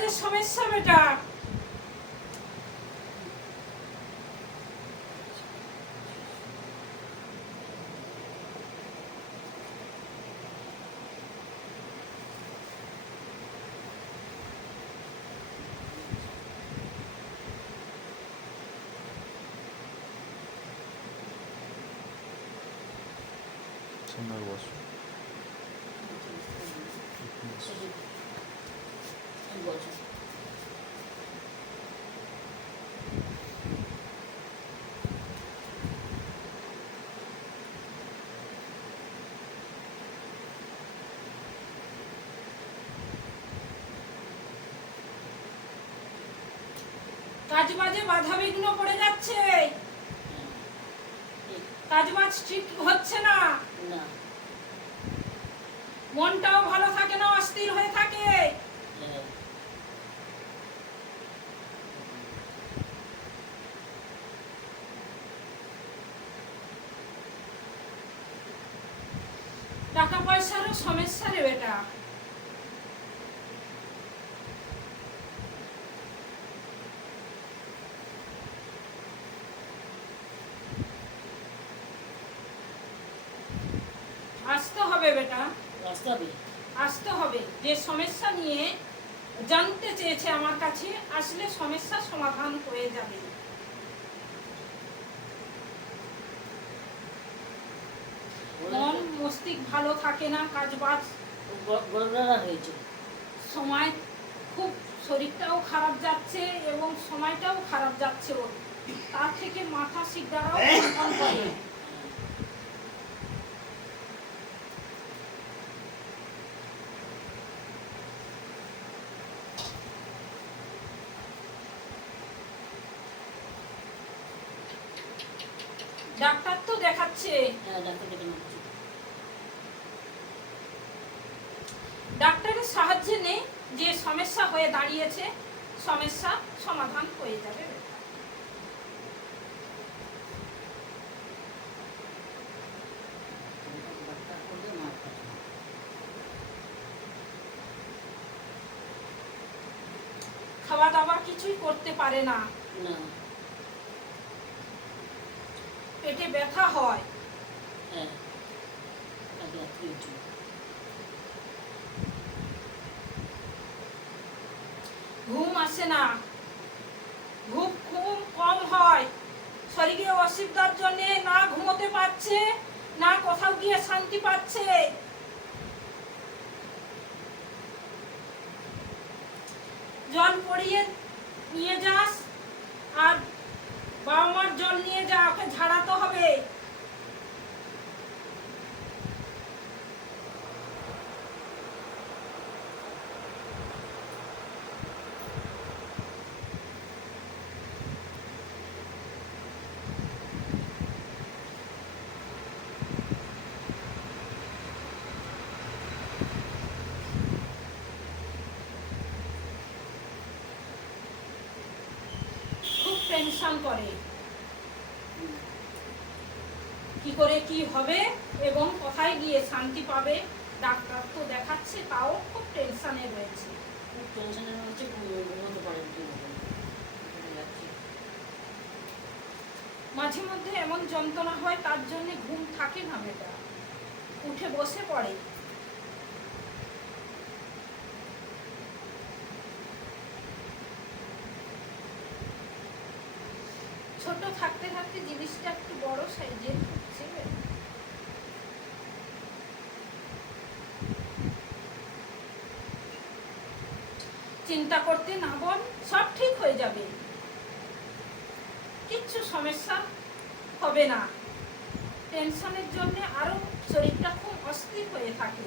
কাজবাজের সমস্যা বেটা। 생각해 봤어. কাজবাজে বাধা বিঘ্ন পড়ে যাচ্ছে, কাজবাজ ঠিক হচ্ছে না, মনটাও ভালো থাকে না, অস্থির হয়ে থাকে। টাকা পয়সারও সমস্যা রে বেটা। আসতে হবে বেটা, আসতে হবে। যে সমস্যা নিয়ে জানতে চেয়েছে আমার কাছে, আসলে সমস্যার সমাধান হয়ে যাবে। মন মস্তিষ্ক ভালো থাকে না, কাজবাজ হয়েছে, সময় খুব শরীরটাও খারাপ যাচ্ছে এবং সময়টাও খারাপ যাচ্ছে ওর। তার থেকে মাথা শিকদারাও কম করে। ডাক্তার তো দেখাচ্ছে, ডাক্তারের সাহায্যে নেই, যে সমস্যা হয়ে দাঁড়িয়েছে সমস্যা সমাধান হয়ে যাবে। খাওয়া দাওয়া কিছুই করতে পারে না, পেটে ব্যথা হয়, ঘুম আসে না, ঘুম খুব কম হয়, শরীরে অসুবিধার জন্য না ঘুমোতে পারছে, না কোথাও গিয়ে শান্তি পাচ্ছে। জল পড়িয়ে নিয়ে যাস, আর বাবা মার জল নিয়ে যা, ওকে ঝাড়াতে হবে। টেনশন করে কি করে কি হবে এবং কোথায় গিয়ে শান্তি পাবে। ডাক্তার তো দেখাচ্ছে, তাও খুব টেনশনে রয়েছে। মাঝে মধ্যে এমন যন্ত্রণা হয়, তার জন্য ঘুম থাকে না বেটা, উঠে বসে পড়ে। ছোট থাকতে থাকতে জিনিসটা একটু বড় সাইজের হচ্ছে। চিন্তা করতে না বল, সব ঠিক হয়ে যাবে, কিচ্ছু সমস্যা হবে না। টেনশনের জন্য আরো শরীরটা খুব অস্থির হয়ে থাকে।